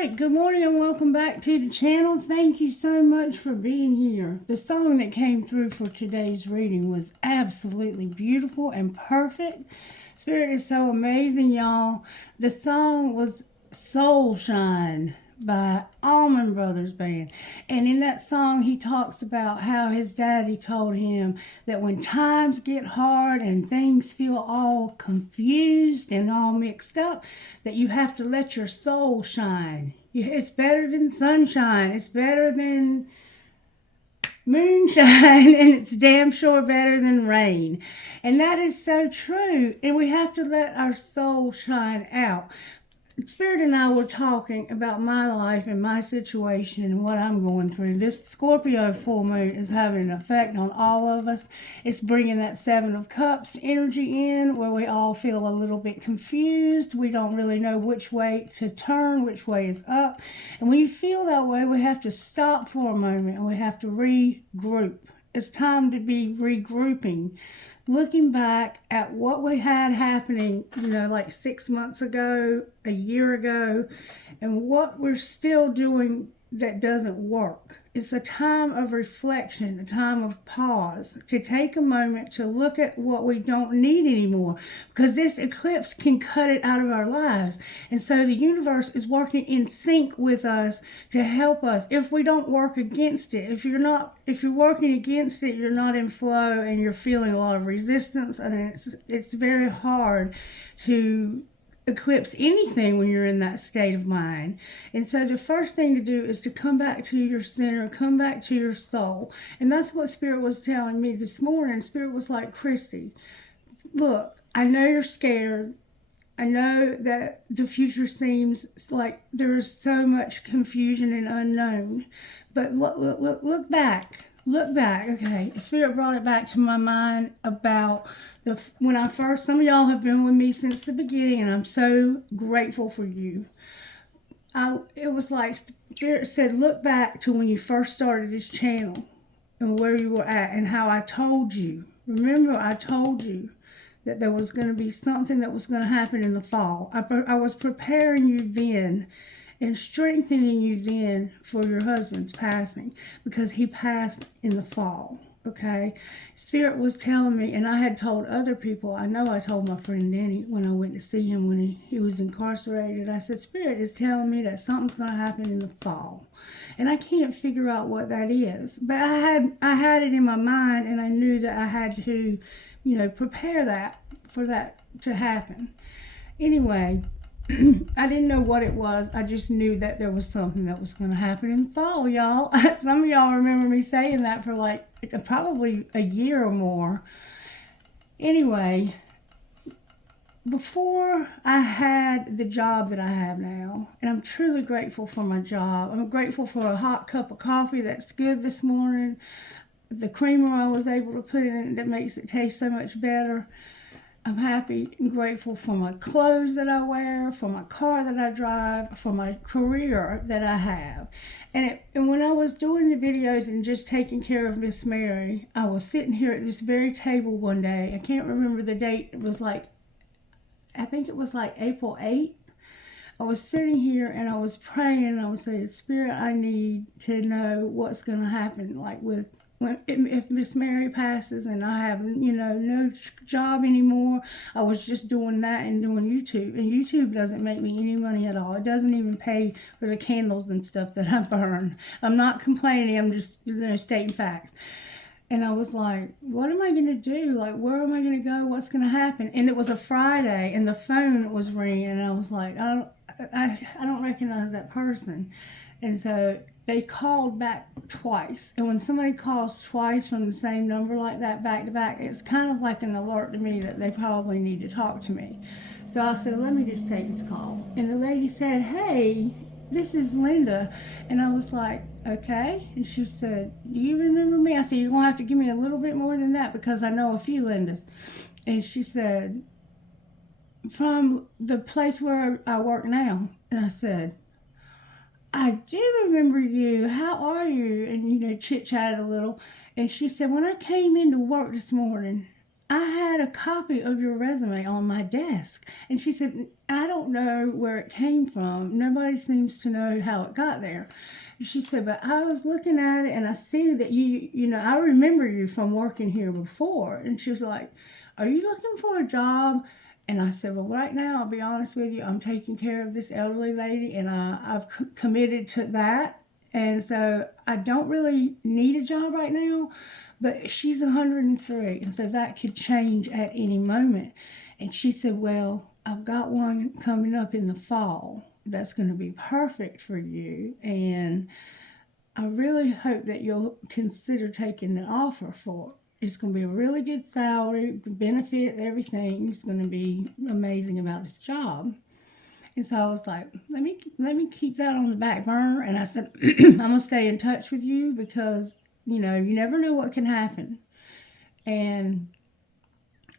right, good morning and welcome back to the channel. Thank you so much for being here. The song that came through for today's reading was absolutely beautiful and perfect. Spirit is so amazing, y'all. The song was Soul Shine by Allman Brothers Band. And in that song, he talks about how his daddy told him that when times get hard and things feel all confused and all mixed up, that you have to let your soul shine. It's better than sunshine. It's better than moonshine, and it's damn sure better than rain. And that is so true. And we have to let our soul shine out. Spirit and I were talking about my life and my situation and what I'm going through. This Scorpio full moon is having an effect on all of us. It's bringing that Seven of Cups energy in where we all feel a little bit confused. We don't really know which way to turn, which way is up. And when you feel that way, we have to stop for a moment and we have to regroup. It's time to be regrouping. Looking back at what we had happening, like 6 months ago, a year ago, and what we're still doing that doesn't work. It's a time of reflection, a time of pause, to take a moment to look at what we don't need anymore, because this eclipse can cut it out of our lives. And so the universe is working in sync with us to help us. If we don't work against it, if you're working against it, you're not in flow and you're feeling a lot of resistance, and it's very hard to eclipse anything when you're in that state of mind. And so the first thing to do is to come back to your center, come back to your soul. And that's what Spirit was telling me this morning. Spirit was like, Christy, look, I know you're scared. I know that the future seems like there is so much confusion and unknown. But look back. Look back. Okay, Spirit brought it back to my mind about when I first, some of y'all have been with me since the beginning, and I'm so grateful for you. It was like Spirit said, look back to when you first started this channel and where you were at and how I told you. Remember, I told you that there was going to be something that was going to happen in the fall. I was preparing you then and strengthening you then for your husband's passing, because he passed in the fall. Okay, Spirit was telling me, and I had told other people. I know I told my friend Danny when I went to see him when he was incarcerated. I said, Spirit is telling me that something's going to happen in the fall, and I can't figure out what that is. But I had it in my mind, and I knew that I had to, prepare that for that to happen. Anyway, I didn't know what it was. I just knew that there was something that was going to happen in the fall, y'all. Some of y'all remember me saying that for like probably a year or more. Anyway, before I had the job that I have now, and I'm truly grateful for my job. I'm grateful for a hot cup of coffee that's good this morning. The creamer I was able to put in it that makes it taste so much better. I'm happy and grateful for my clothes that I wear, for my car that I drive, for my career that I have. And when I was doing the videos and just taking care of Miss Mary, I was sitting here at this very table one day. I can't remember the date. It was I think it was like April 8th. I was sitting here and I was praying, and I was saying, Spirit, I need to know what's going to happen, if Miss Mary passes and I have, no job anymore. I was just doing that and doing YouTube. And YouTube doesn't make me any money at all. It doesn't even pay for the candles and stuff that I burn. I'm not complaining. I'm just, stating facts. And I was like, what am I going to do? Where am I going to go? What's going to happen? And it was a Friday, and the phone was ringing, and I was like, I don't recognize that person. And so they called back twice. And when somebody calls twice from the same number like that, back to back, it's kind of like an alert to me that they probably need to talk to me. So I said, let me just take this call. And the lady said, hey, this is Linda. And I was like, okay. And she said, do you remember me? I said, you're going to have to give me a little bit more than that, because I know a few Lindas. And she said, from the place where I work now. And I said, I do remember you. How are you? And, chit-chatted a little. And she said, when I came into work this morning, I had a copy of your resume on my desk. And she said, I don't know where it came from. Nobody seems to know how it got there. She said, but I was looking at it and I see that I remember you from working here before. And she was like, are you looking for a job? And I said, well, right now, I'll be honest with you, I'm taking care of this elderly lady and I've committed to that. And so I don't really need a job right now, but she's 103. And so that could change at any moment. And she said, well, I've got one coming up in the fall that's going to be perfect for you. And I really hope that you'll consider taking the offer for it. It's going to be a really good salary, the benefit, everything is going to be amazing about this job. And so I was like, let me keep that on the back burner. And I said, I'm going to stay in touch with you because, you never know what can happen. And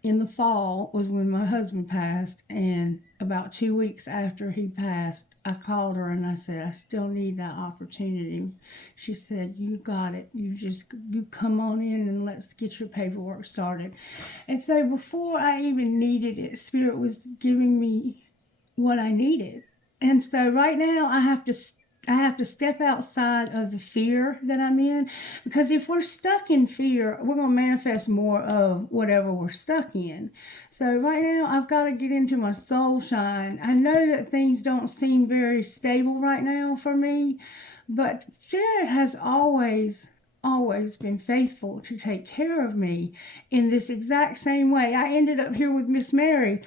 in the fall was when my husband passed. And about 2 weeks after he passed, I called her and I said, I still need that opportunity. She said, you got it. You come on in and let's get your paperwork started. And so before I even needed it, Spirit was giving me what I needed. And so right now I have to step outside of the fear that I'm in, because if we're stuck in fear, we're going to manifest more of whatever we're stuck in. So right now I've got to get into my soul shine. I know that things don't seem very stable right now for me, but Jared has always been faithful to take care of me in this exact same way. I ended up here with Miss Mary,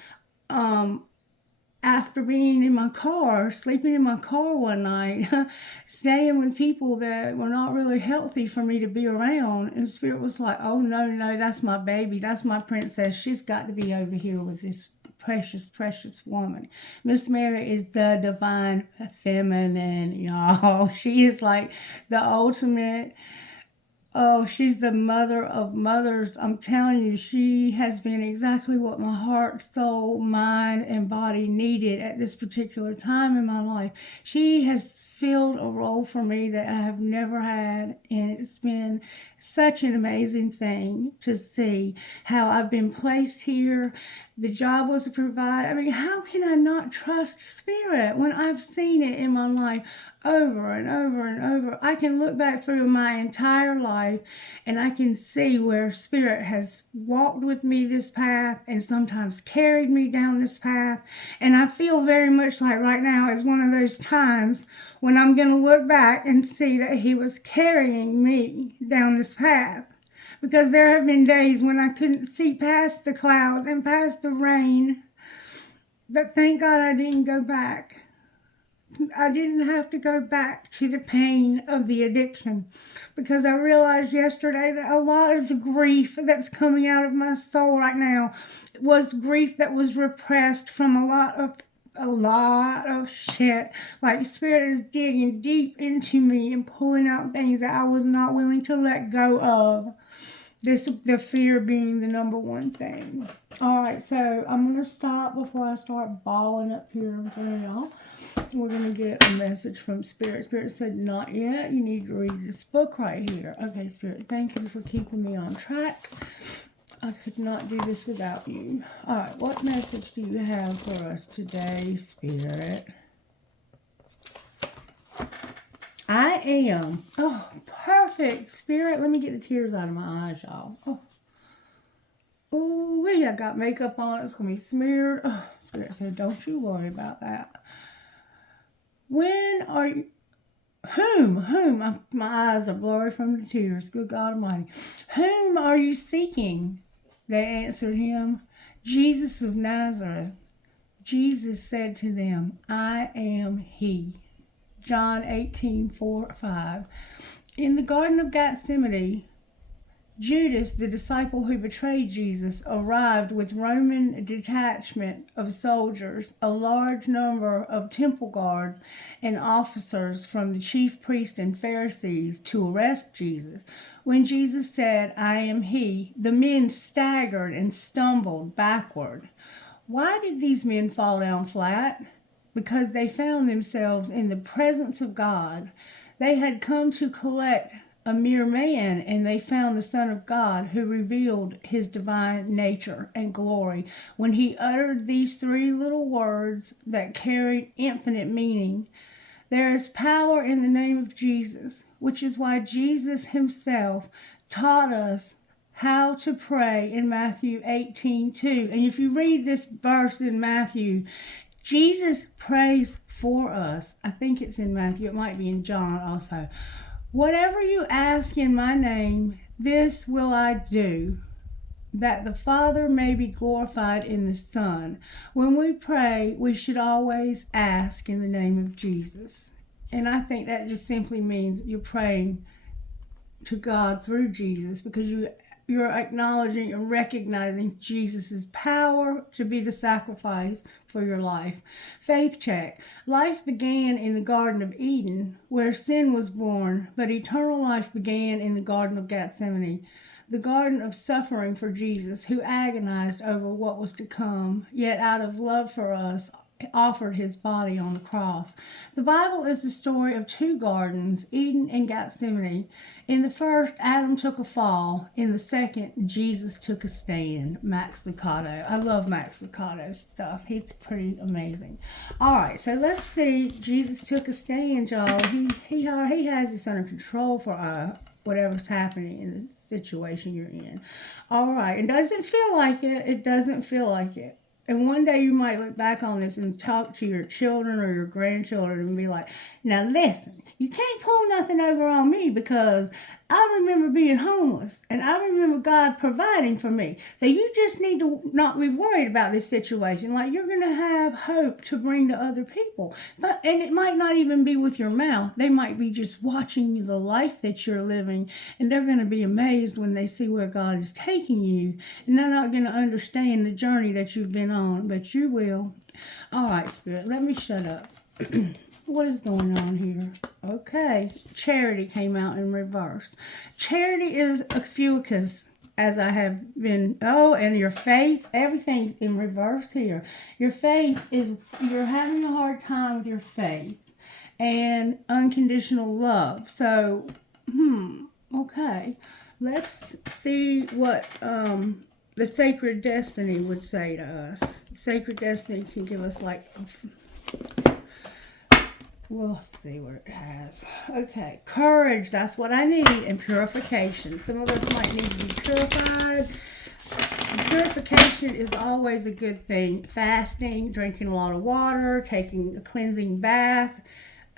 after being in my car, sleeping in my car one night, staying with people that were not really healthy for me to be around. And Spirit was like, oh, no, that's my baby. That's my princess. She's got to be over here with this precious, precious woman. Miss Mary is the divine feminine, y'all. She is like the ultimate. Oh, she's the mother of mothers. I'm telling you, she has been exactly what my heart, soul, mind, and body needed at this particular time in my life. She has filled a role for me that I have never had, and it's been such an amazing thing to see how I've been placed here. The job was to provide. I mean, how can I not trust Spirit when I've seen it in my life over and over and over? I can look back through my entire life and I can see where Spirit has walked with me this path and sometimes carried me down this path. And I feel very much like right now is one of those times when I'm going to look back and see that He was carrying me down this path. Because there have been days when I couldn't see past the clouds and past the rain. But thank God I didn't go back. I didn't have to go back to the pain of the addiction, because I realized yesterday that a lot of the grief that's coming out of my soul right now was grief that was repressed from a lot of shit. Like Spirit is digging deep into me and pulling out things that I was not willing to let go of. The fear being the number one thing. All right, so I'm going to stop before I start bawling up here in front of y'all. We're going to get a message from Spirit. Spirit said, not yet. You need to read this book right here. Okay, Spirit, thank you for keeping me on track. I could not do this without you. All right, what message do you have for us today, Spirit? I am. Oh, perfect, Spirit. Let me get the tears out of my eyes, y'all. Oh, I got makeup on. It's going to be smeared. Oh, Spirit said, don't you worry about that. When are you... Whom? My eyes are blurry from the tears. Good God Almighty. Whom are you seeking? They answered him, Jesus of Nazareth. Jesus said to them, I am He. John 18:4-5. In the Garden of Gethsemane, Judas, the disciple who betrayed Jesus, arrived with Roman detachment of soldiers, a large number of temple guards, and officers from the chief priests and Pharisees to arrest Jesus. When Jesus said, I am He, the men staggered and stumbled backward. Why did these men fall down flat? Because they found themselves in the presence of God. They had come to collect a mere man, and they found the Son of God who revealed his divine nature and glory when he uttered these three little words that carried infinite meaning. There is power in the name of Jesus, which is why Jesus himself taught us how to pray in Matthew 18:2. And if you read this verse in Matthew, Jesus prays for us. I think it's in Matthew. It might be in John also. Whatever you ask in my name, this will I do, that the Father may be glorified in the Son. When we pray, we should always ask in the name of Jesus. And I think that just simply means you're praying to God through Jesus, because you're acknowledging and recognizing Jesus' power to be the sacrifice for your life. Faith check. Life began in the Garden of Eden, where sin was born, but eternal life began in the Garden of Gethsemane, the garden of suffering for Jesus, who agonized over what was to come, yet out of love for us, offered his body on the cross. The Bible is the story of two gardens, Eden and Gethsemane. In the first, Adam took a fall. In the second, Jesus took a stand. Max Lucado. I love Max Lucado's stuff. He's pretty amazing. All right, so let's see. Jesus took a stand, y'all. He has this under control for whatever's happening in the situation you're in. All right, it doesn't feel like it. It doesn't feel like it. And one day you might look back on this and talk to your children or your grandchildren and be like, now listen, you can't pull nothing over on me, because I remember being homeless and I remember God providing for me. So you just need to not be worried about this situation. Like, you're going to have hope to bring to other people. And it might not even be with your mouth. They might be just watching the life that you're living, and they're going to be amazed when they see where God is taking you. And they're not going to understand the journey that you've been on, but you will. All right, Spirit, let me shut up. What is going on here? Okay, Charity came out in reverse. Charity is a fucus, as I have been. Oh, and your faith, everything's in reverse here. Your faith is, you're having a hard time with your faith and unconditional love. So, okay. Let's see what the Sacred Destiny would say to us. Sacred Destiny can give us we'll see what it has. Okay, courage, that's what I need, and purification. Some of us might need to be purified. Purification is always a good thing. Fasting, drinking a lot of water, taking a cleansing bath,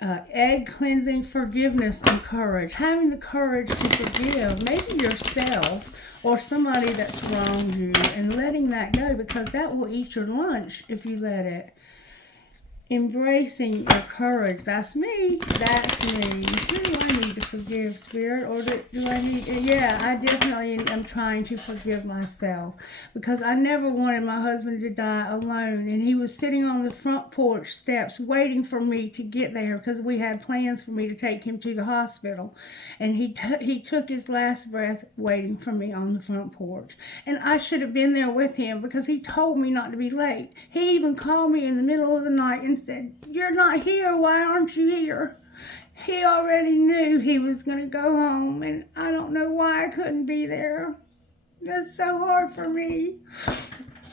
egg cleansing, forgiveness, and courage. Having the courage to forgive, maybe yourself or somebody that's wronged you, and letting that go, because that will eat your lunch if you let it. Embracing your courage. That's me. That's me. Who do I need to forgive, Spirit? Or do I need... Yeah, I definitely am trying to forgive myself, because I never wanted my husband to die alone. And he was sitting on the front porch steps waiting for me to get there, because we had plans for me to take him to the hospital. And he took his last breath waiting for me on the front porch. And I should have been there with him, because he told me not to be late. He even called me in the middle of the night and said, "You're not here. Why aren't you here?" He already knew he was going to go home, and I don't know why I couldn't be there. That's so hard for me.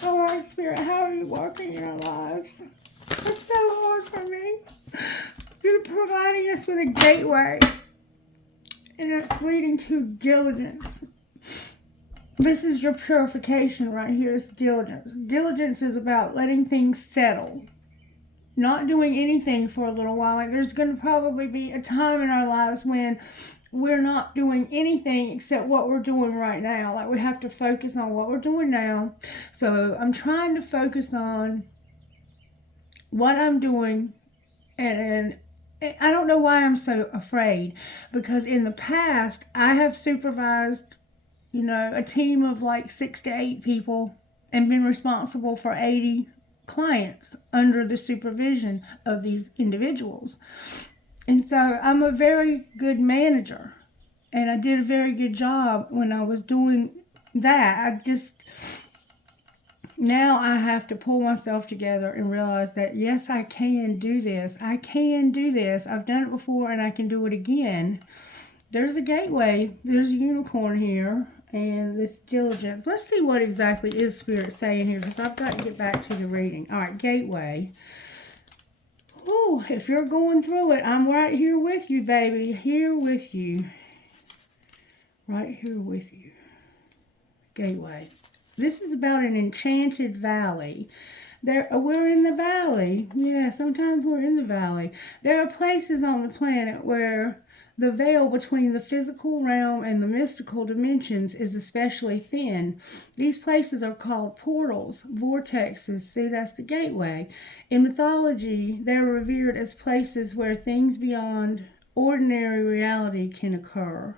Oh, Holy Spirit, how are you working in our lives? It's so hard for me. You're providing us with a gateway, and it's leading to diligence. This is your purification right here. It's diligence. Diligence is about letting things settle. Not doing anything for a little while. Like, there's going to probably be a time in our lives when we're not doing anything except what we're doing right now. Like, we have to focus on what we're doing now. So I'm trying to focus on what I'm doing, and I don't know why I'm so afraid, because in the past I have supervised, a team of like 6 to 8 people and been responsible for 80 clients under the supervision of these individuals. And so I'm a very good manager, and I did a very good job when I was doing that. Now I have to pull myself together and realize that, yes, I can do this. I can do this. I've done it before, and I can do it again. there's a gateway. There's a unicorn here. And this diligence. Let's see what exactly is Spirit saying here, because I've got to get back to the reading. All right, gateway. Oh, if you're going through it, I'm right here with you, baby. Here with you. Right here with you. Gateway. This is about an enchanted valley. We're in the valley. Yeah, sometimes we're in the valley. There are places on the planet where the veil between the physical realm and the mystical dimensions is especially thin. These places are called portals, vortexes. See, that's the gateway. In mythology, they're revered as places where things beyond ordinary reality can occur.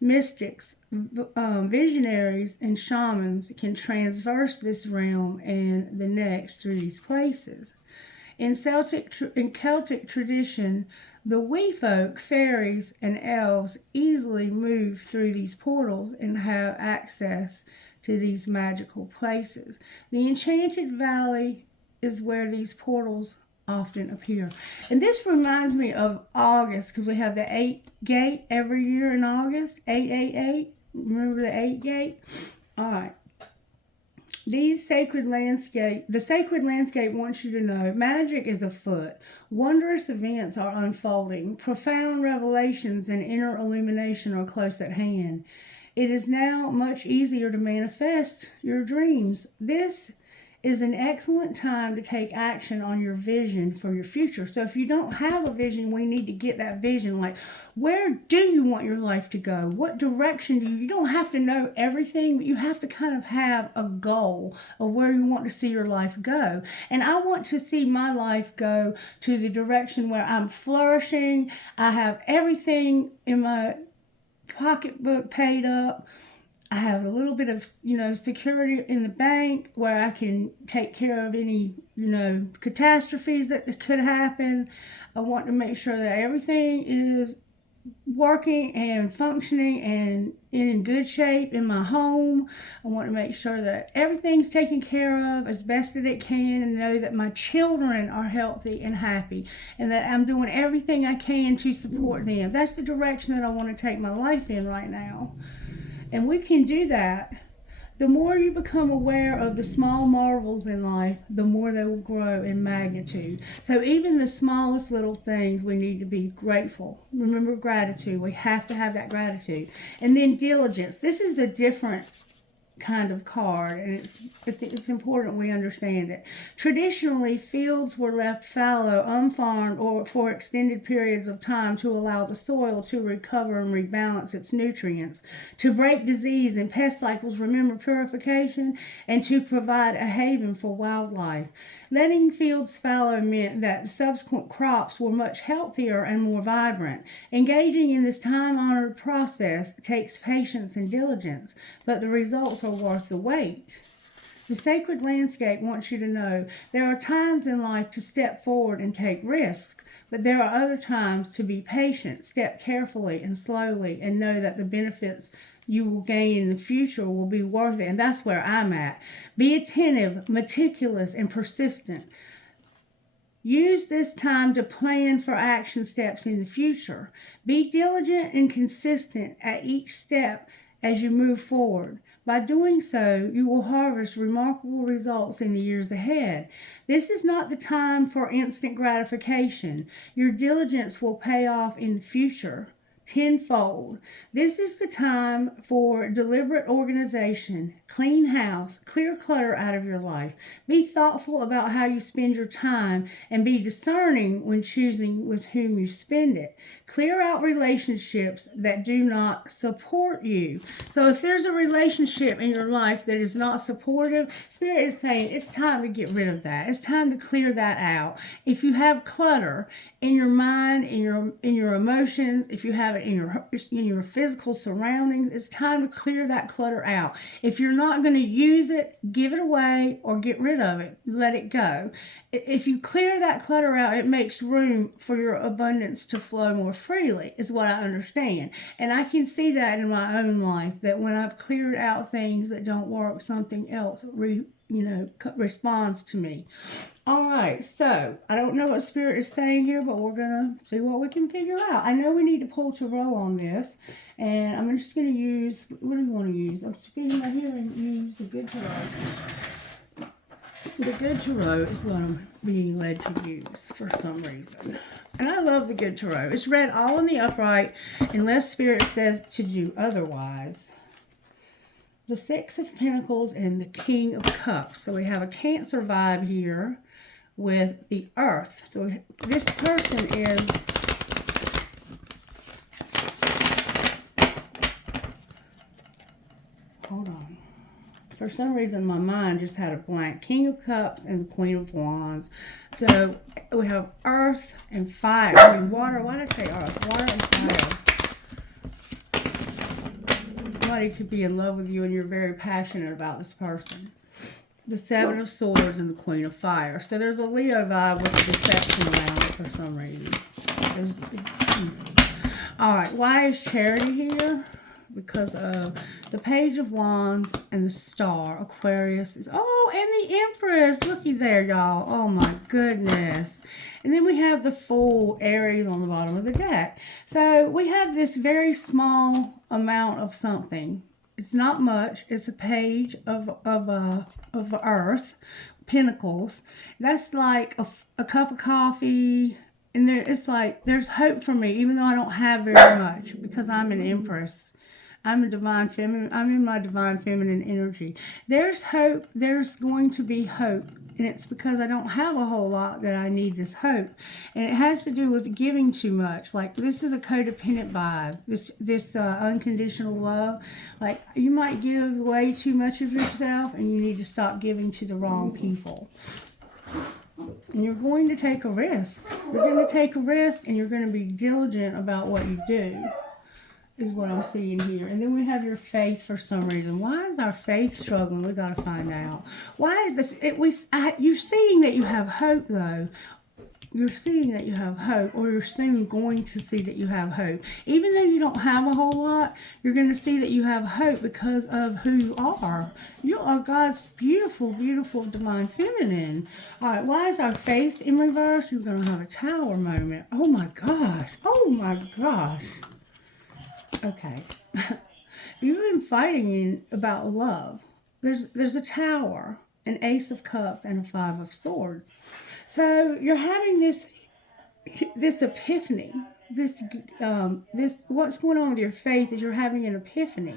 Mystics, visionaries, and shamans can traverse this realm and the next through these places. In Celtic tradition, the wee folk, fairies, and elves easily move through these portals and have access to these magical places. The Enchanted Valley is where these portals often appear. And this reminds me of August, because we have the 8 gate every year in August. 888. Remember the 8 gate? All right. The sacred landscape wants you to know magic is afoot. Wondrous events are unfolding. Profound revelations and inner illumination are close at hand. It is now much easier to manifest your dreams. This is an excellent time to take action on your vision for your future. So if you don't have a vision, we need to get that vision. Like, where do you want your life to go? What direction do you don't have to know everything, but you have to kind of have a goal of where you want to see your life go. And I want to see my life go to the direction where I'm flourishing. I have everything in my pocketbook paid up. I have a little bit of, security in the bank where I can take care of any, catastrophes that could happen. I want to make sure that everything is working and functioning and in good shape in my home. I want to make sure that everything's taken care of as best as it can, and know that my children are healthy and happy, and that I'm doing everything I can to support them. That's the direction that I want to take my life in right now. And we can do that. The more you become aware of the small marvels in life, the more they will grow in magnitude. So even the smallest little things, we need to be grateful. Remember gratitude. We have to have that gratitude. And then diligence. This is a different kind of card, and it's important we understand it. Traditionally, fields were left fallow, unfarmed, or for extended periods of time to allow the soil to recover and rebalance its nutrients, to break disease and pest cycles, remember purification, and to provide a haven for wildlife. Letting fields fallow meant that subsequent crops were much healthier and more vibrant. Engaging in this time-honored process takes patience and diligence, but the results are worth the wait. The sacred landscape wants you to know there are times in life to step forward and take risks, but there are other times to be patient, step carefully and slowly, and know that the benefits you will gain in the future will be worth it. And that's where I'm at. Be attentive, meticulous, and persistent. Use this time to plan for action steps in the future. Be diligent and consistent at each step as you move forward. By doing so, you will harvest remarkable results in the years ahead. This is not the time for instant gratification. Your diligence will pay off in the future tenfold. This is the time for deliberate organization, clean house, clear clutter out of your life. Be thoughtful about how you spend your time and be discerning when choosing with whom you spend it. Clear out relationships that do not support you. So if there's a relationship in your life that is not supportive, Spirit is saying it's time to get rid of that. It's time to clear that out. If you have clutter in your mind, in your emotions, if you have it in your physical surroundings, it's time to clear that clutter out. If you're not going to use it, give it away or get rid of it. Let it go. if you clear that clutter out, it makes room for your abundance to flow more freely, is what I understand. And I can see that in my own life, that when I've cleared out things that don't work, something else responds to me. All right, so I don't know what Spirit is saying here, but we're going to see what we can figure out. I know we need to pull tarot on this, and I'm just going to use, what do you want to use? I'm spinning my here and use the Good Tarot. The Good Tarot is what I'm being led to use for some reason. And I love the Good Tarot. It's read all in the upright unless Spirit says to do otherwise. The Six of Pentacles and the King of Cups. So we have a Cancer vibe here with the Earth. So this person is hold on. For some reason my mind just had a blank. King of Cups and the Queen of Wands. So we have Earth and Fire. I mean water. Why did I say Earth? Water and fire. Somebody could be in love with you and you're very passionate about this person. The Seven of Swords and the Queen of Fire. So there's a Leo vibe with a deception around it for some reason. Alright, why is Charity here? Because of the Page of Wands and the Star. Aquarius is... Oh, and the Empress. Looky there, y'all. Oh, my goodness. And then we have the Fool, Aries, on the bottom of the deck. So we have this very small amount of something. It's not much. It's a page of Earth, Pentacles. That's like a cup of coffee. And it's like, there's hope for me, even though I don't have very much, because I'm an Empress. I'm a divine feminine. I'm in my divine feminine energy. There's hope. There's going to be hope. And it's because I don't have a whole lot that I need this hope. And it has to do with giving too much. Like, this is a codependent vibe. This unconditional love. Like, you might give way too much of yourself and you need to stop giving to the wrong people. And you're going to take a risk. You're going to take a risk and you're going to be diligent about what you do. Is what I'm seeing here. And then we have your faith for some reason. Why is our faith struggling? We got to find out. Why is this? You're seeing that you have hope, though. You're seeing that you have hope, or you're soon going to see that you have hope. Even though you don't have a whole lot, you're going to see that you have hope because of who you are. You are God's beautiful, beautiful divine feminine. All right, why is our faith in reverse? You're going to have a Tower moment. Oh my gosh. Oh my gosh. Okay. You've been fighting about love. There's a Tower, an Ace of Cups, and a Five of Swords. So you're having this epiphany. This what's going on with your faith is you're having an epiphany.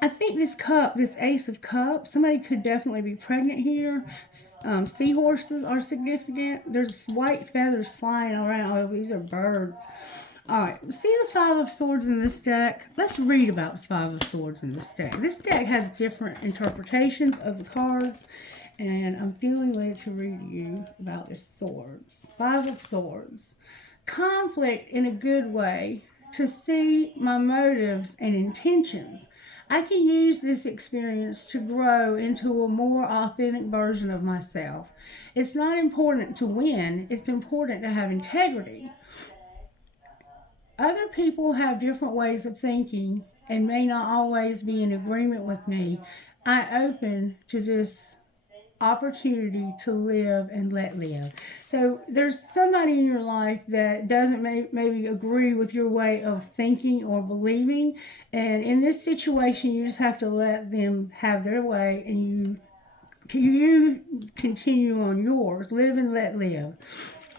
I think this Ace of Cups, somebody could definitely be pregnant here. Seahorses are significant. There's white feathers flying around. Oh, these are birds. All right, see the Five of Swords in this deck? Let's read about the Five of Swords in this deck. This deck has different interpretations of the cards, and I'm feeling led to read you about the swords. Five of Swords. Conflict in a good way, to see my motives and intentions. I can use this experience to grow into a more authentic version of myself. It's not important to win, it's important to have integrity. Other people have different ways of thinking and may not always be in agreement with me. I open to this opportunity to live and let live. So there's somebody in your life that doesn't maybe agree with your way of thinking or believing. And in this situation, you just have to let them have their way and you continue on yours. Live and let live.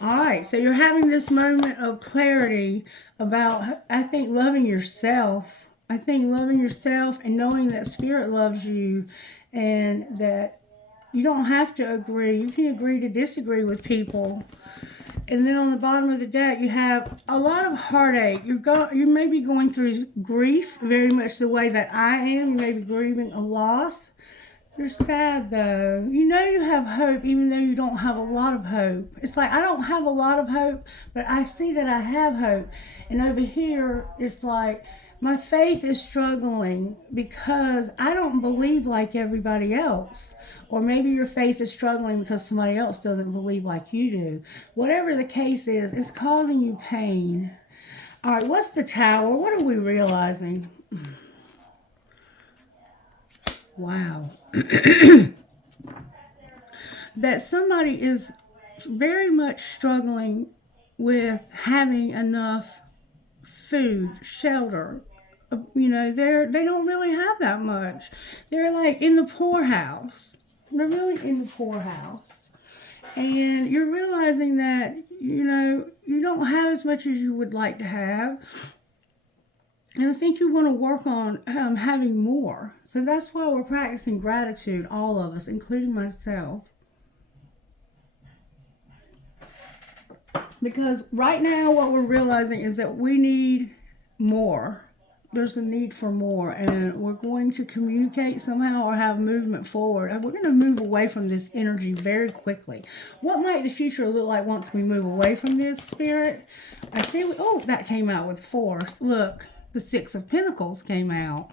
All right, so you're having this moment of clarity about, I think, loving yourself. I think loving yourself and knowing that Spirit loves you and that you don't have to agree. You can agree to disagree with people. And then on the bottom of the deck, you have a lot of heartache. You may be going through grief, very much the way that I am. You may be grieving a loss. You're sad, though. You know you have hope, even though you don't have a lot of hope. It's like, I don't have a lot of hope, but I see that I have hope. And over here, it's like, My faith is struggling because I don't believe like everybody else. Or maybe your faith is struggling because somebody else doesn't believe like you do. Whatever the case is, it's causing you pain. All right, what's the Tower? What are we realizing? Wow. That somebody is very much struggling with having enough food, shelter. They don't really have that much. They're like in the poorhouse. They're really in the poorhouse. And you're realizing that, you don't have as much as you would like to have. And I think you want to work on having more. So that's why we're practicing gratitude, all of us, including myself. Because right now, what we're realizing is that we need more. There's a need for more, and we're going to communicate somehow or have movement forward. And we're going to move away from this energy very quickly. What might the future look like once we move away from this, Spirit? I see. That came out with force. Look, the Six of Pentacles came out.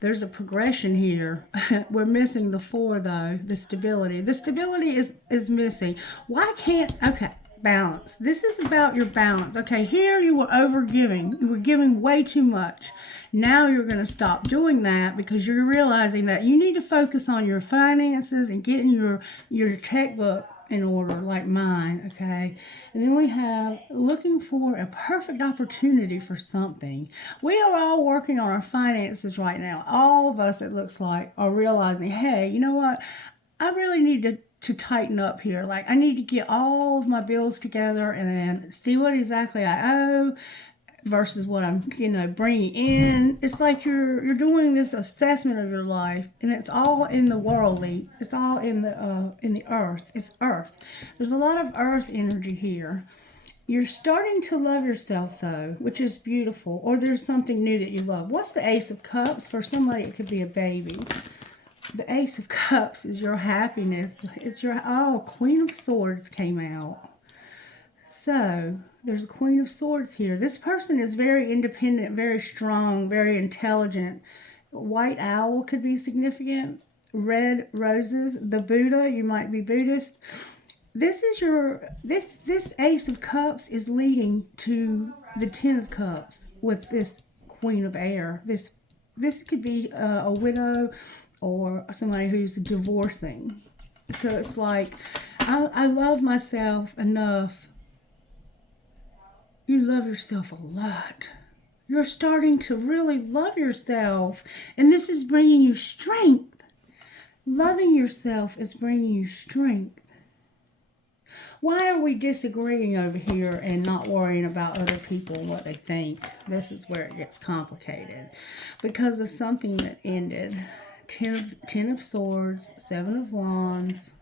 There's a progression here. We're missing the four, though. The stability. The stability is missing. Why can't... Okay. Balance. This is about your balance. Okay, here you were over giving. You were giving way too much. Now you're going to stop doing that because you're realizing that you need to focus on your finances and getting your checkbook in order, like mine, okay? And then we have looking for a perfect opportunity for something. We are all working on our finances right now. All of us, it looks like, are realizing, hey, you know what? I really need to tighten up here. Like, I need to get all of my bills together and see what exactly I owe versus what I'm, bringing in. It's like you're doing this assessment of your life, and it's all in the worldly. It's all in the earth. It's earth. There's a lot of earth energy here. You're starting to love yourself, though, which is beautiful. Or there's something new that you love. What's the Ace of Cups? For somebody, it could be a baby. The Ace of Cups is your happiness. It's your... Queen of Swords came out. So, there's a Queen of Swords here. This person is very independent, very strong, very intelligent. White owl could be significant. Red roses. The Buddha, you might be Buddhist. This is this Ace of Cups is leading to the Ten of Cups with this Queen of Air. This could be a widow or somebody who's divorcing. So it's like, I love myself enough. You love yourself a lot. You're starting to really love yourself. And this is bringing you strength. Loving yourself is bringing you strength. Why are we disagreeing over here and not worrying about other people and what they think? This is where it gets complicated. Because of something that ended. Ten of Swords, Seven of Wands,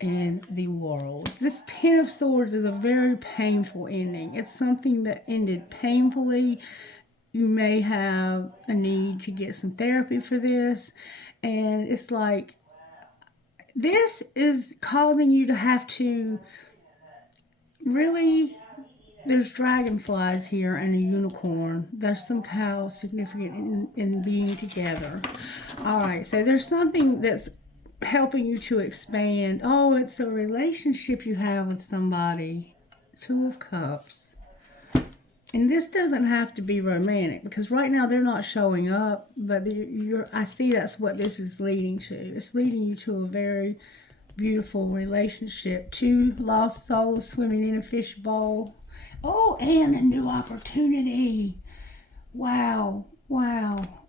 and the World. This Ten of Swords is a very painful ending. It's something that ended painfully. You may have a need to get some therapy for this. And it's like, this is causing you to have to really... There's dragonflies here and a unicorn. There's somehow significant in being together. All right, so there's something that's helping you to expand. Oh, it's a relationship you have with somebody. Two of Cups. And this doesn't have to be romantic because right now they're not showing up. But I see that's what this is leading to. It's leading you to a very beautiful relationship. Two lost souls swimming in a fishbowl. Oh, and a new opportunity. Wow.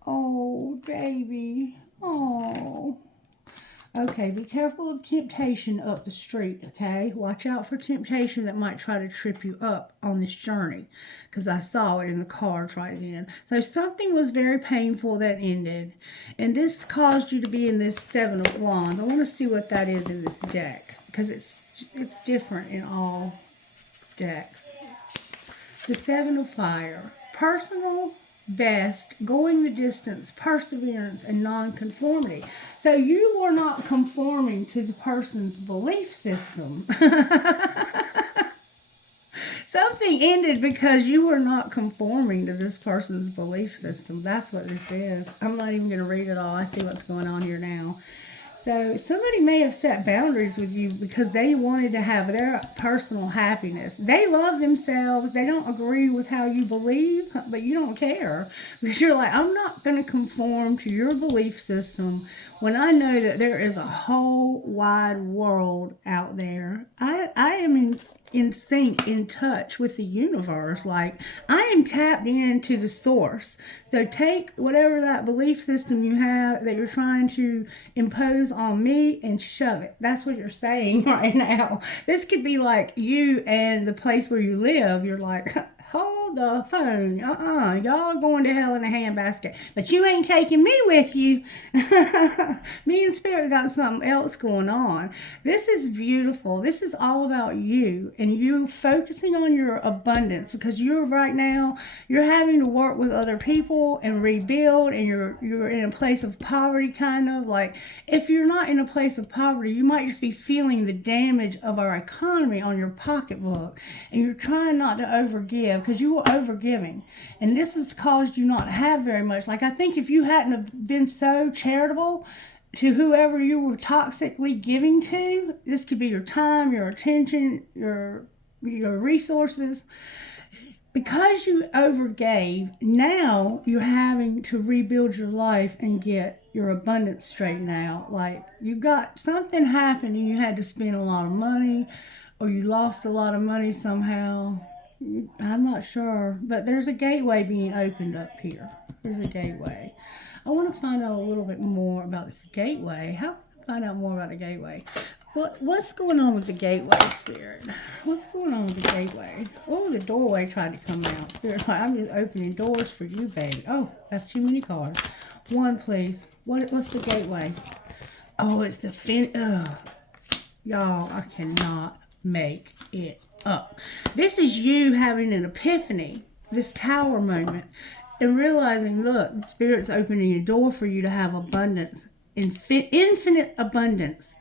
Oh, baby. Oh. Okay, be careful of temptation up the street, okay? Watch out for temptation that might try to trip you up on this journey, because I saw it in the cards right then. So something was very painful that ended, and this caused you to be in this Seven of Wands. I want to see what that is in this deck, because it's different in all decks. The Seven of Fire. Personal best, going the distance, perseverance, and non-conformity. So you are not conforming to the person's belief system. Something ended because you were not conforming to this person's belief system. That's what this is. I'm not even going to read it all. I see what's going on here now. So somebody may have set boundaries with you because they wanted to have their personal happiness. They love themselves. They don't agree with how you believe, but you don't care because you're like, I'm not going to conform to your belief system when I know that there is a whole wide world out there. I am in sync, in touch with the universe. Like, I am tapped into the source. So take whatever that belief system you have that you're trying to impose on me and shove it. That's what you're saying right now. This could be like you and the place where you live. You're like, hold the phone. Y'all going to hell in a handbasket. But you ain't taking me with you. Me and Spirit got something else going on. This is beautiful. This is all about you and you focusing on your abundance, because you're right now, you're having to work with other people and rebuild, and you're in a place of poverty, kind of. Like, if you're not in a place of poverty, you might just be feeling the damage of our economy on your pocketbook, and you're trying not to overgive because you were overgiving, and this has caused you not to have very much. Like, I think if you hadn't have been so charitable to whoever you were toxically giving to, this could be your time, your attention, your resources, because you overgave, now you're having to rebuild your life and get your abundance straightened out. Like, you got something happened and you had to spend a lot of money, or you lost a lot of money somehow. I'm not sure, but there's a gateway being opened up here. There's a gateway. I want to find out a little bit more about this gateway. How can I find out more about the gateway? What's going on with the gateway, Spirit? What's going on with the gateway? Oh, the doorway tried to come out. Spirit's like, I'm just opening doors for you, baby. Oh, that's too many cards. One, please. What's the gateway? Oh, it's the y'all, I cannot make it up. This is you having an epiphany, this tower moment, and realizing, look, Spirit's opening a door for you to have abundance, infinite abundance.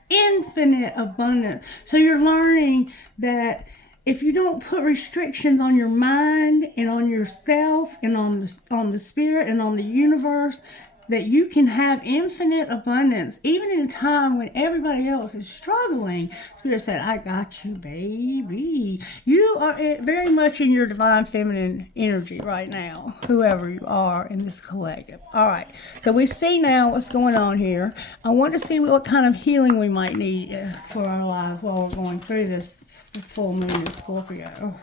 So you're learning that if you don't put restrictions on your mind and on yourself and on the spirit and on the universe, that you can have infinite abundance, even in a time when everybody else is struggling. Spirit said, I got you, baby. You are very much in your divine feminine energy right now, whoever you are in this collective. All right, so we see now what's going on here. I want to see what kind of healing we might need for our lives while we're going through this full moon in Scorpio.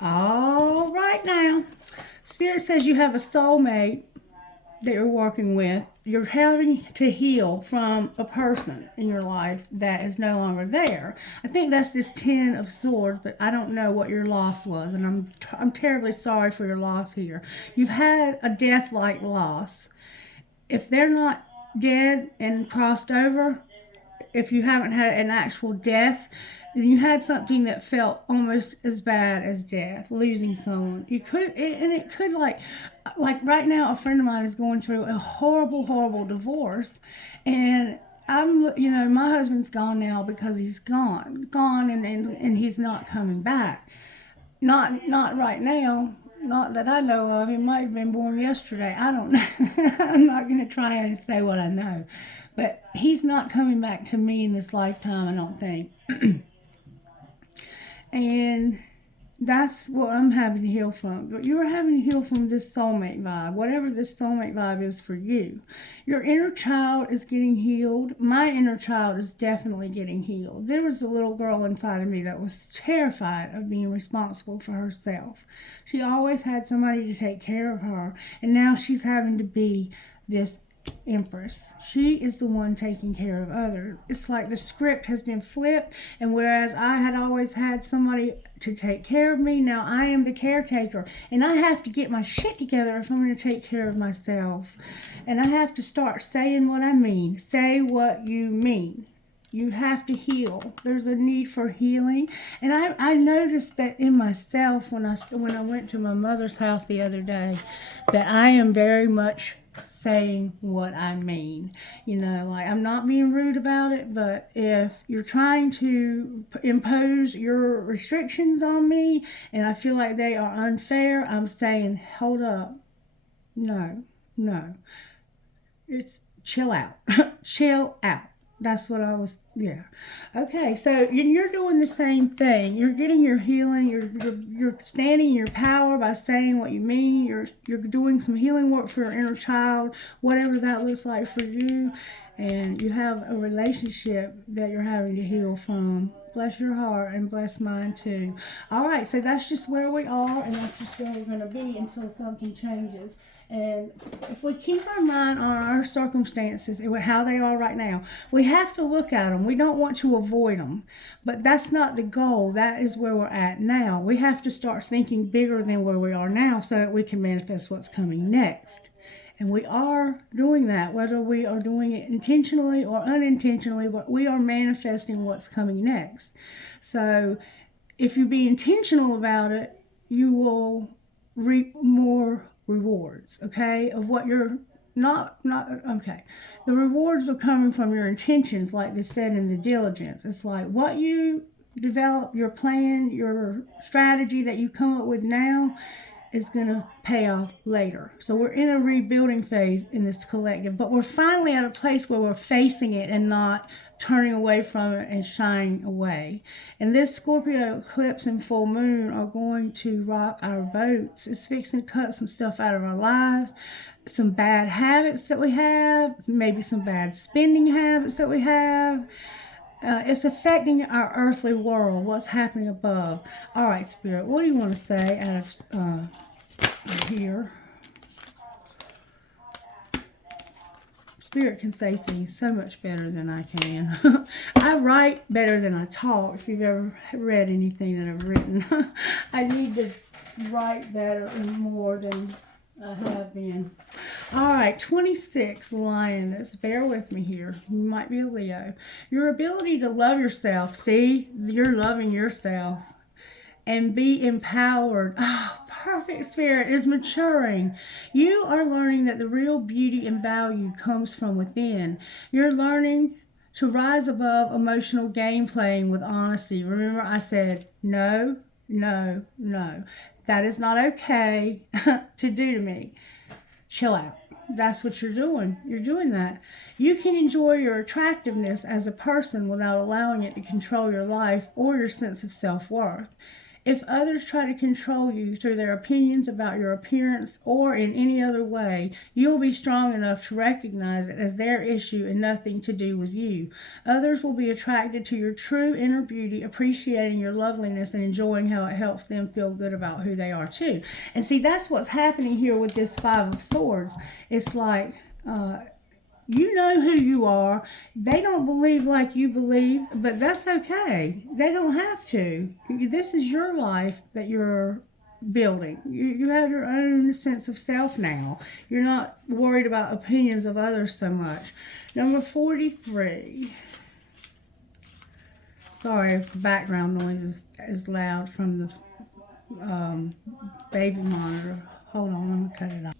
All right, now, Spirit says you have a soulmate that you're working with. You're having to heal from a person in your life that is no longer there. I think that's this 10 of Swords, but I don't know what your loss was, and I'm terribly sorry for your loss here. You've had a death-like loss. If they're not dead and crossed over, if you haven't had an actual death, then you had something that felt almost as bad as death, losing someone. It could like right now, a friend of mine is going through a horrible divorce, and my husband's gone now because he's gone, and he's not coming back. Not right now. Not that I know of. He might have been born yesterday. I don't know. I'm not going to try and say what I know. But he's not coming back to me in this lifetime, I don't think. And that's what I'm having to heal from. But you're having to heal from this soulmate vibe, whatever this soulmate vibe is for you. Your inner child is getting healed. My inner child is definitely getting healed. There was a little girl inside of me that was terrified of being responsible for herself. She always had somebody to take care of her, and now she's having to be this Empress. She is the one taking care of others. It's like the script has been flipped, and whereas I had always had somebody to take care of me, now I am the caretaker, and I have to get my shit together if I'm going to take care of myself. And I have to start saying what I mean. Say what you mean. You have to heal. There's a need for healing. And I noticed that in myself when I went to my mother's house the other day, that I am very much saying what I mean. Like, I'm not being rude about it, but if you're trying to impose your restrictions on me and I feel like they are unfair, I'm saying, hold up. No. It's chill out. Chill out. That's what I was, yeah. Okay, so you're doing the same thing. You're getting your healing. You're standing in your power by saying what you mean. You're doing some healing work for your inner child, whatever that looks like for you. And you have a relationship that you're having to heal from. Bless your heart and bless mine too. All right, so that's just where we are, and that's just where we're going to be until something changes. And if we keep our mind on our circumstances and how they are right now, we have to look at them. We don't want to avoid them, but that's not the goal. That is where we're at now. We have to start thinking bigger than where we are now so that we can manifest what's coming next. And we are doing that, whether we are doing it intentionally or unintentionally, but we are manifesting what's coming next. So if you be intentional about it, you will reap more rewards, okay, of what you're not okay. The rewards are coming from your intentions, like they said in the diligence. It's like what you develop, your plan, your strategy that you come up with now is going to pay off later. So we're in a rebuilding phase in this collective, but we're finally at a place where we're facing it and not turning away from it and shying away. And this Scorpio eclipse and full moon are going to rock our boats. It's fixing to cut some stuff out of our lives, some bad habits that we have, maybe some bad spending habits that we have. It's affecting our earthly world, what's happening above. All right, Spirit, what do you want to say out of here? Spirit can say things so much better than I can. I write better than I talk, if you've ever read anything that I've written. I need to write better and more than I have been. All right, 26, Lioness. Bear with me here. You might be a Leo. Your ability to love yourself. See, you're loving yourself. And be empowered. Oh, perfect, Spirit, is maturing. You are learning that the real beauty and value comes from within. You're learning to rise above emotional game playing with honesty. Remember, I said no. That is not okay to do to me. Chill out. That's what you're doing. You're doing that. You can enjoy your attractiveness as a person without allowing it to control your life or your sense of self-worth. If others try to control you through their opinions about your appearance or in any other way, you will be strong enough to recognize it as their issue and nothing to do with you. Others will be attracted to your true inner beauty, appreciating your loveliness and enjoying how it helps them feel good about who they are too. And see, that's what's happening here with this Five of Swords. It's like, you know who you are. They don't believe like you believe, but that's okay. They don't have to. This is your life that you're building. You have your own sense of self now. You're not worried about opinions of others so much. Number 43. Sorry if the background noise is loud from the baby monitor. Hold on, I'm going to cut it off.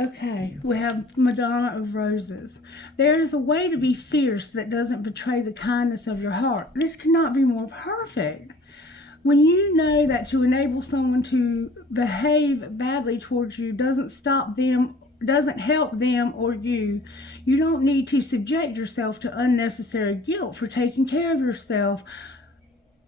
Okay, we have Madonna of Roses. There is a way to be fierce that doesn't betray the kindness of your heart. This cannot be more perfect. When you know that to enable someone to behave badly towards you doesn't help them or you, you don't need to subject yourself to unnecessary guilt for taking care of yourself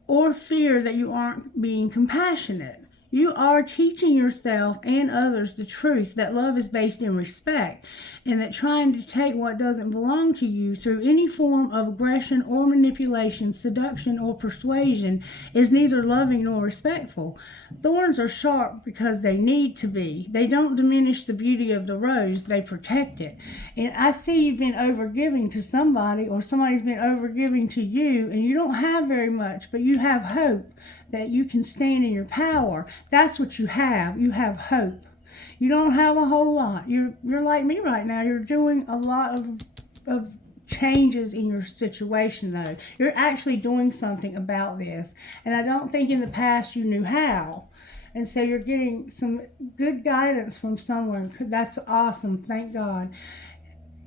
or fear that you aren't being compassionate. You are teaching yourself and others the truth that love is based in respect, and that trying to take what doesn't belong to you through any form of aggression or manipulation, seduction or persuasion is neither loving nor respectful. Thorns are sharp because they need to be. They don't diminish the beauty of the rose, they protect it. And I see you've been overgiving to somebody, or somebody's been overgiving to you, and you don't have very much, but you have hope that you can stand in your power. That's what you have. You have hope. You don't have a whole lot. You're like me right now. You're doing a lot of changes in your situation, though. You're actually doing something about this. And I don't think in the past you knew how. And so you're getting some good guidance from someone. That's awesome. Thank God.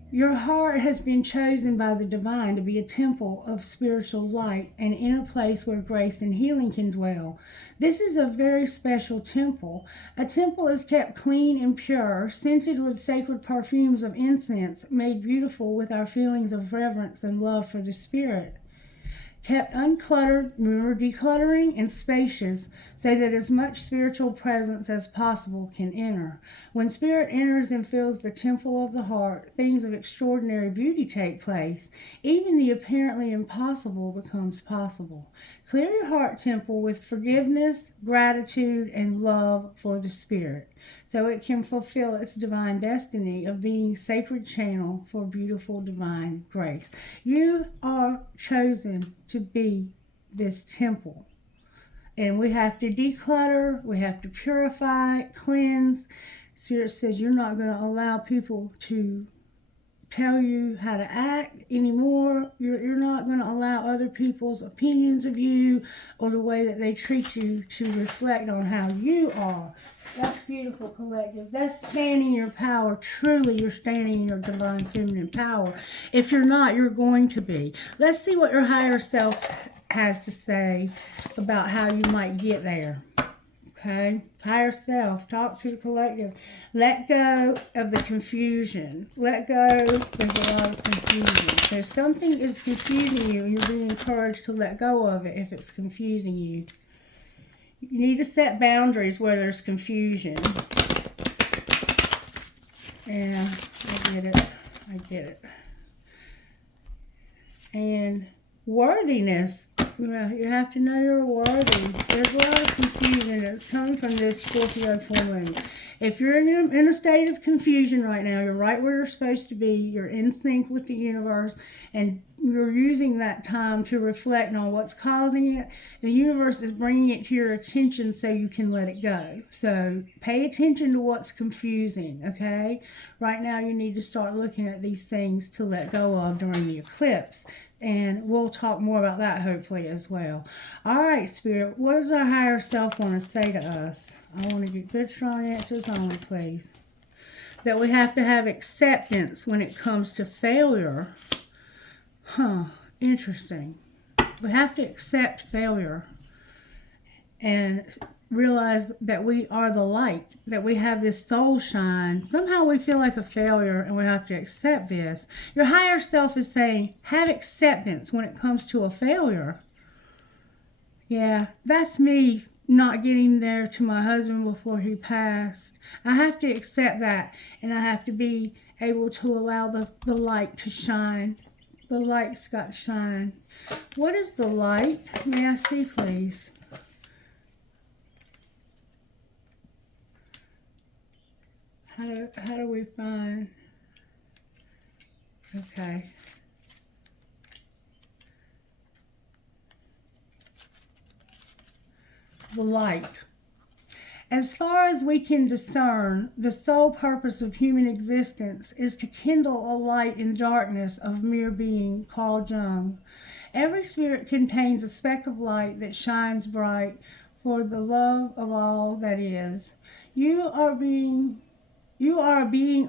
Your heart has been chosen by the divine to be a temple of spiritual light, an inner place where grace and healing can dwell. This is a very special temple. A temple is kept clean and pure, scented with sacred perfumes of incense, made beautiful with our feelings of reverence and love for the Spirit. Kept uncluttered, remember decluttering, and spacious, so that as much spiritual presence as possible can enter. When Spirit enters and fills the temple of the heart, things of extraordinary beauty take place. Even the apparently impossible becomes possible. Clear your heart temple with forgiveness, gratitude, and love for the Spirit, so it can fulfill its divine destiny of being sacred channel for beautiful divine grace. You are chosen to be this temple. And we have to declutter, we have to purify, cleanse. Spirit says you're not going to allow people to tell you how to act anymore. You're not going to allow other people's opinions of you or the way that they treat you to reflect on how you are. That's beautiful, collective. That's standing in your power. Truly, you're standing in your divine feminine power. If you're not, you're going to be. Let's see what your higher self has to say about how you might get there. Okay, higher self, talk to the collective. Let go of the confusion. Let go. There's a lot of confusion. So something is confusing you, and you're being encouraged to let go of it if it's confusing you. You need to set boundaries where there's confusion. Yeah, I get it. I get it. And worthiness. You have to know you're worthy. There's a lot of confusion that's coming from this Scorpio full moon. If you're in a state of confusion right now, you're right where you're supposed to be. You're in sync with the universe, and you're using that time to reflect on what's causing it. The universe is bringing it to your attention so you can let it go. So pay attention to what's confusing, okay? Right now you need to start looking at these things to let go of during the eclipse. And we'll talk more about that hopefully as well. All right, Spirit, what does our higher self want to say to us? I want to get good, strong answers only, please. That we have to have acceptance when it comes to failure. Interesting. We have to accept failure and realize that we are the light, that we have this soul shine. Somehow we feel like a failure and we have to accept this. Your higher self is saying, have acceptance when it comes to a failure. Yeah, that's me not getting there to my husband before he passed. I have to accept that, and I have to be able to allow the light to shine. The light's got to shine. What is the light? May I see, please? How do we find? Okay. The light. As far as we can discern, the sole purpose of human existence is to kindle a light in darkness of mere being, called Jung. Every spirit contains a speck of light that shines bright for the love of all that is. You are a being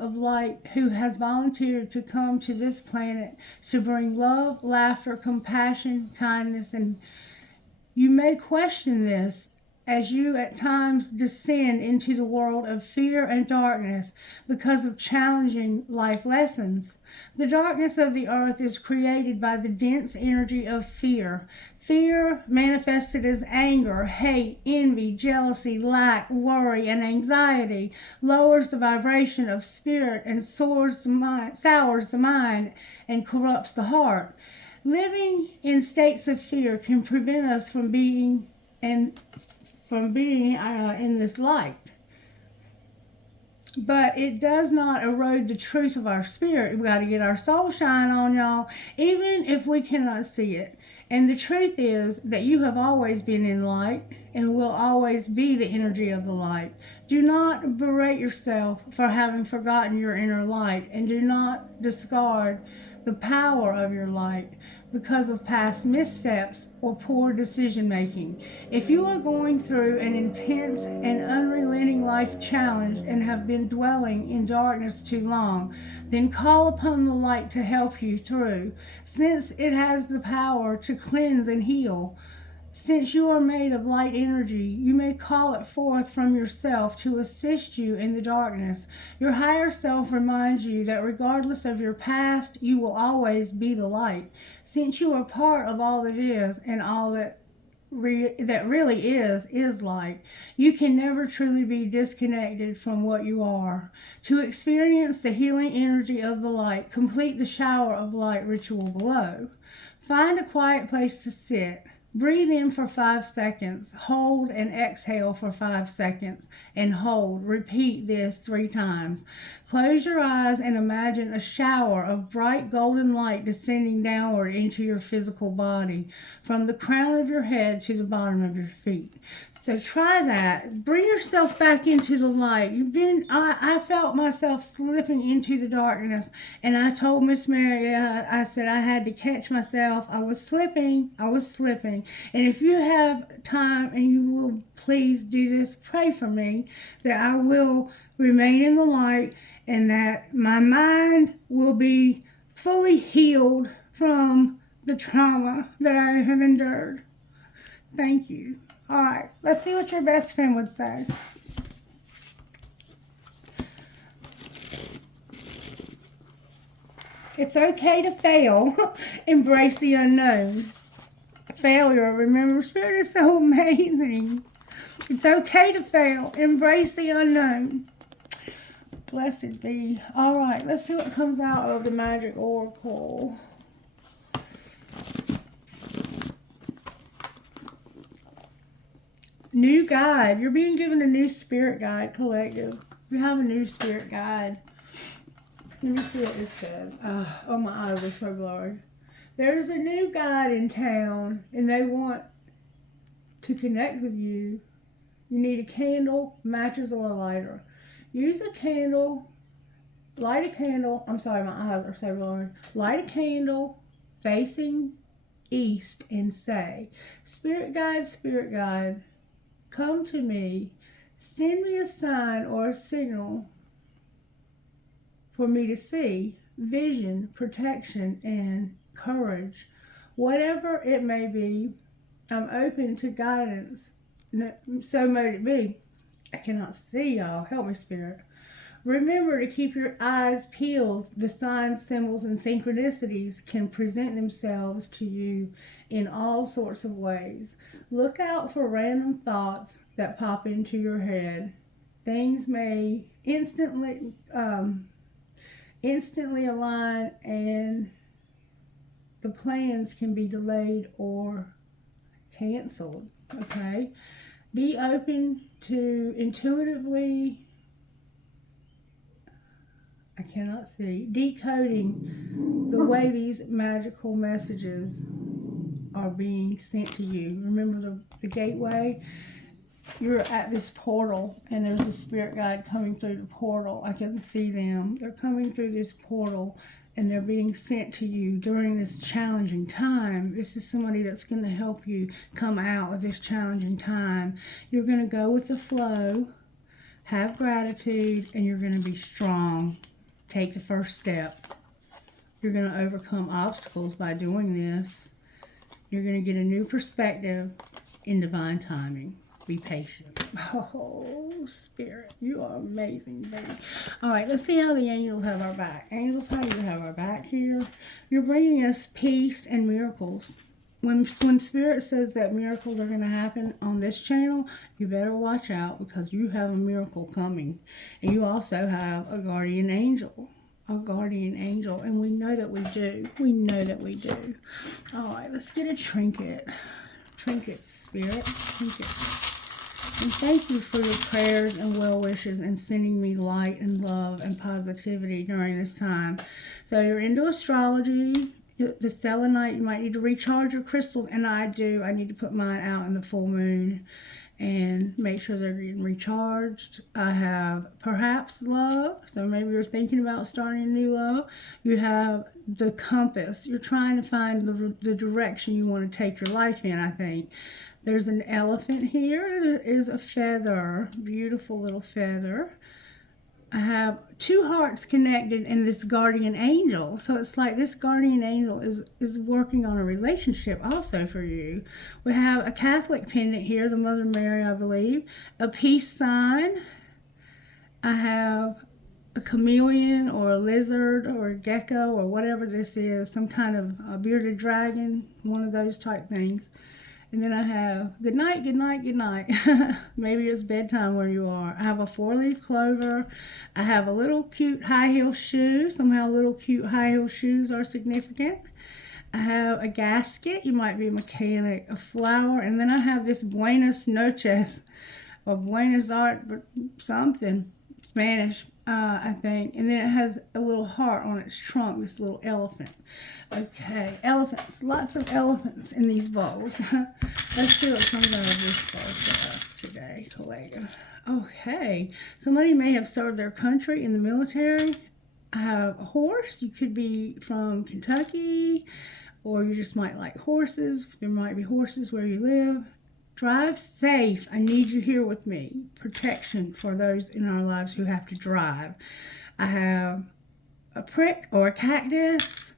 of light who has volunteered to come to this planet to bring love, laughter, compassion, kindness, and you may question this as you at times descend into the world of fear and darkness because of challenging life lessons. The darkness of the earth is created by the dense energy of fear. Fear manifested as anger, hate, envy, jealousy, lack, worry, and anxiety lowers the vibration of spirit and sours the mind and corrupts the heart. Living in states of fear can prevent us from being in this light. But it does not erode the truth of our spirit. We got to get our soul shine on, y'all, even if we cannot see it. And the truth is that you have always been in light and will always be the energy of the light. Do not berate yourself for having forgotten your inner light, and do not discard the power of your light because of past missteps or poor decision making. If you are going through an intense and unrelenting life challenge and have been dwelling in darkness too long, then call upon the light to help you through, since it has the power to cleanse and heal. Since you are made of light energy, you may call it forth from yourself to assist you in the darkness. Your higher self reminds you that regardless of your past, you will always be the light. Since you are part of all that is, and all that really is light, you can never truly be disconnected from what you are. To experience the healing energy of the light, complete the shower of light ritual below. Find a quiet place to sit. Breathe in for 5 seconds, hold and exhale for 5 seconds, and hold. Repeat this 3 times. Close your eyes and imagine a shower of bright golden light descending downward into your physical body, from the crown of your head to the bottom of your feet. So try that. Bring yourself back into the light. I felt myself slipping into the darkness, and I told Miss Mary, I said I had to catch myself. I was slipping. And if you have time and you will please do this, pray for me that I will remain in the light and that my mind will be fully healed from the trauma that I have endured. Thank you. All right, let's see what your best friend would say. It's okay to fail. Embrace the unknown. Failure, remember, Spirit is so amazing. It's okay to fail. Embrace the unknown. Blessed be. All right, let's see what comes out of the Magic Oracle. New guide. You're being given a new spirit guide, collective. You have a new spirit guide. Let me see what it says. Oh, my eyes are so blurry. There's a new guide in town, and they want to connect with you. You need a candle, matches, or a lighter. Use a candle, light a candle. I'm sorry, my eyes are so blurry. Light a candle facing east and say, Spirit guide, come to me. Send me a sign or a signal for me to see, vision, protection, and courage. Whatever it may be, I'm open to guidance. So may it be. I cannot see, y'all. Help me, Spirit. Remember to keep your eyes peeled. The signs, symbols, and synchronicities can present themselves to you in all sorts of ways. Look out for random thoughts that pop into your head. Things may instantly align, and the plans can be delayed or canceled. Okay? Be open to intuitively, I cannot see, decoding the way these magical messages are being sent to you. Remember the gateway? You're at this portal, and there's a spirit guide coming through the portal. I can see them. They're coming through this portal, and they're being sent to you during this challenging time. This is somebody that's going to help you come out of this challenging time. You're going to go with the flow, have gratitude, and you're going to be strong. Take the first step. You're going to overcome obstacles by doing this. You're going to get a new perspective in divine timing. Be patient. Oh, Spirit, you are amazing, baby. All right, let's see how the angels have our back. Angels, how you have our back here? You're bringing us peace and miracles. When Spirit says that miracles are going to happen on this channel, you better watch out, because you have a miracle coming. And you also have a guardian angel. A guardian angel. And we know that we do. We know that we do. All right, let's get a trinket. Trinket, Spirit. Trinket. And thank you for your prayers and well wishes and sending me light and love and positivity during this time. So you're into astrology. The selenite, you might need to recharge your crystals, and I do. I need to put mine out in the full moon and make sure they're getting recharged. I have perhaps love, so maybe you're thinking about starting a new love. You have the compass. You're trying to find the direction you want to take your life in, I think. There's an elephant here. There is a feather, beautiful little feather. I have two hearts connected in this guardian angel. So it's like this guardian angel is working on a relationship also for you. We have a Catholic pendant here, the Mother Mary, I believe. A peace sign. I have a chameleon or a lizard or a gecko or whatever this is. Some kind of a bearded dragon, one of those type things. And then I have good night, good night, good night. Maybe it's bedtime where you are. I have a 4-leaf clover. I have a little cute high heel shoe. Somehow little cute high heel shoes are significant. I have a gasket. You might be a mechanic. A flower. And then I have this Buenas noches or Buenas art, but something. Spanish, I think. And then it has a little heart on its trunk, this little elephant. Okay, elephants. Lots of elephants in these bowls. Let's see what comes out of this bowl for us today, Collega. Okay, somebody may have served their country in the military. I have a horse. You could be from Kentucky, or you just might like horses. There might be horses where you live. Drive safe. I need you here with me. Protection for those in our lives who have to drive. I have a prick or a cactus.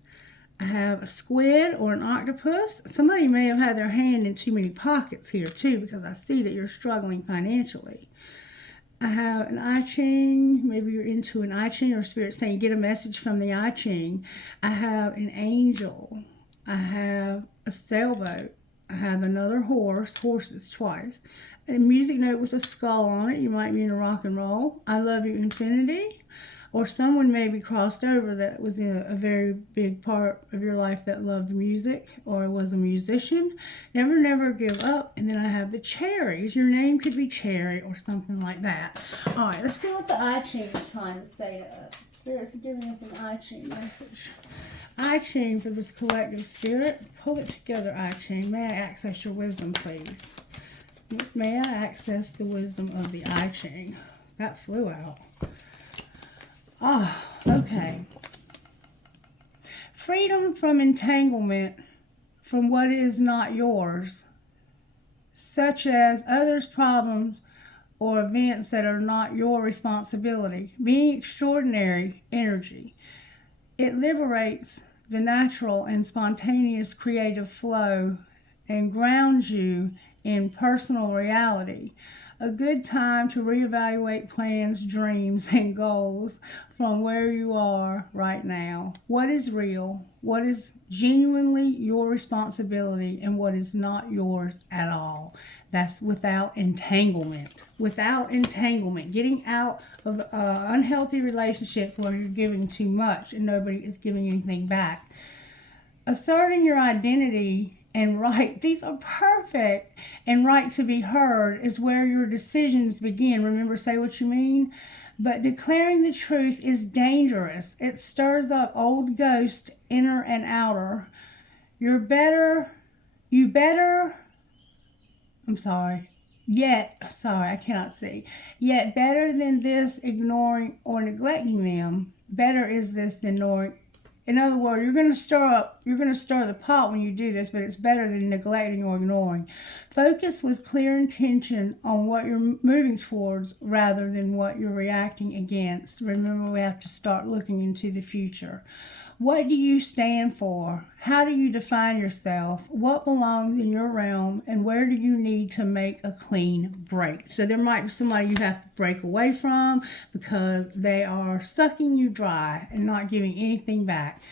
I have a squid or an octopus. Somebody may have had their hand in too many pockets here too, because I see that you're struggling financially. I have an I Ching. Maybe you're into an I Ching or spirit saying get a message from the I Ching. I have an angel. I have a sailboat. I have another horses twice. A music note with a skull on it. You might be in a rock and roll. I love you, infinity. Or someone may be crossed over that was in a very big part of your life that loved music or was a musician. Never, never give up. And then I have the cherries. Your name could be Cherry or something like that. All right, let's see what the I Ching is trying to say to us. Spirit's giving us an I Ching message. I Ching for this collective spirit. Pull it together, I Ching. May I access your wisdom, please? May I access the wisdom of the I Ching? That flew out. Oh, okay. Freedom from entanglement from what is not yours, such as others' problems or events that are not your responsibility. Being extraordinary energy. It liberates the natural and spontaneous creative flow and grounds you in personal reality. A good time to reevaluate plans, dreams, and goals from where you are right now. What is real? What is genuinely your responsibility and what is not yours at all? That's without entanglement. Without entanglement. Getting out of unhealthy relationships where you're giving too much and nobody is giving anything back. Asserting your identity and right, these are perfect, and right to be heard is where your decisions begin. Remember, say what you mean. But declaring the truth is dangerous. It stirs up old ghosts, inner and outer. Yet better than this, ignoring or neglecting them. Better is this than ignoring. In other words, you're going to stir the pot when you do this, but it's better than neglecting or ignoring. Focus with clear intention on what you're moving towards rather than what you're reacting against. Remember, we have to start looking into the future. What do you stand for? How do you define yourself? What belongs in your realm? And where do you need to make a clean break? So there might be somebody you have to break away from because they are sucking you dry and not giving anything back.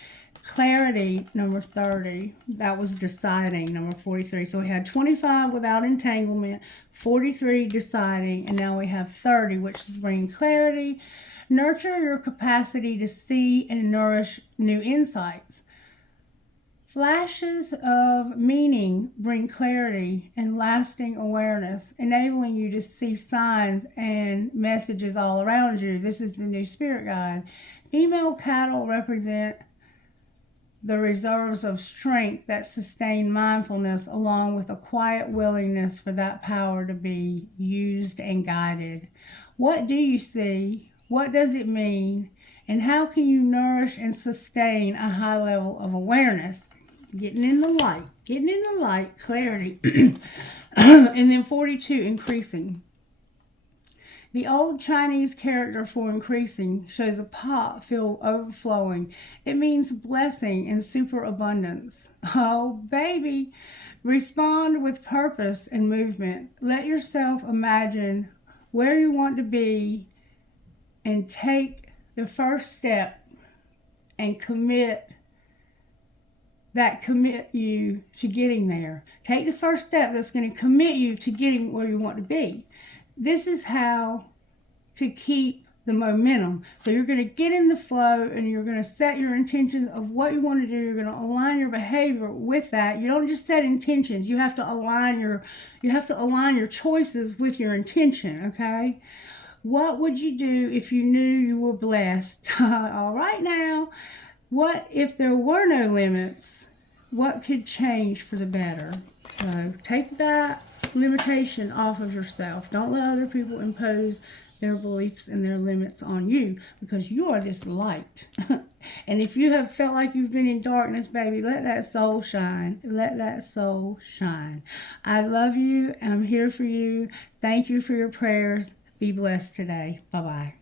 Clarity, number 30. That was deciding, number 43. So we had 25 without entanglement, 43 deciding, and now we have 30, which is bringing clarity. Nurture your capacity to see and nourish new insights. Flashes of meaning bring clarity and lasting awareness, enabling you to see signs and messages all around you. This is the new spirit guide. Female cattle represent the reserves of strength that sustain mindfulness, along with a quiet willingness for that power to be used and guided. What do you see? What does it mean? And how can you nourish and sustain a high level of awareness? Getting in the light, clarity. And then 42, increasing. The old Chinese character for increasing shows a pot filled overflowing. It means blessing and superabundance. Oh, baby, respond with purpose and movement. Let yourself imagine where you want to be and take the first step and commit you to getting there. Take the first step that's going to commit you to getting where you want to be. This is how to keep the momentum. So you're going to get in the flow and you're going to set your intentions of what you want to do. You're going to align your behavior with that. You don't just set intentions. You have to align your choices with your intention, okay? What would you do if you knew you were blessed? All right now, what if there were no limits? What could change for the better? So take that limitation off of yourself. Don't let other people impose their beliefs and their limits on you, because you are this light. And if you have felt like you've been in darkness, baby, let that soul shine. Let that soul shine. I love you. I'm here for you. Thank you for your prayers. Be blessed today. Bye-bye.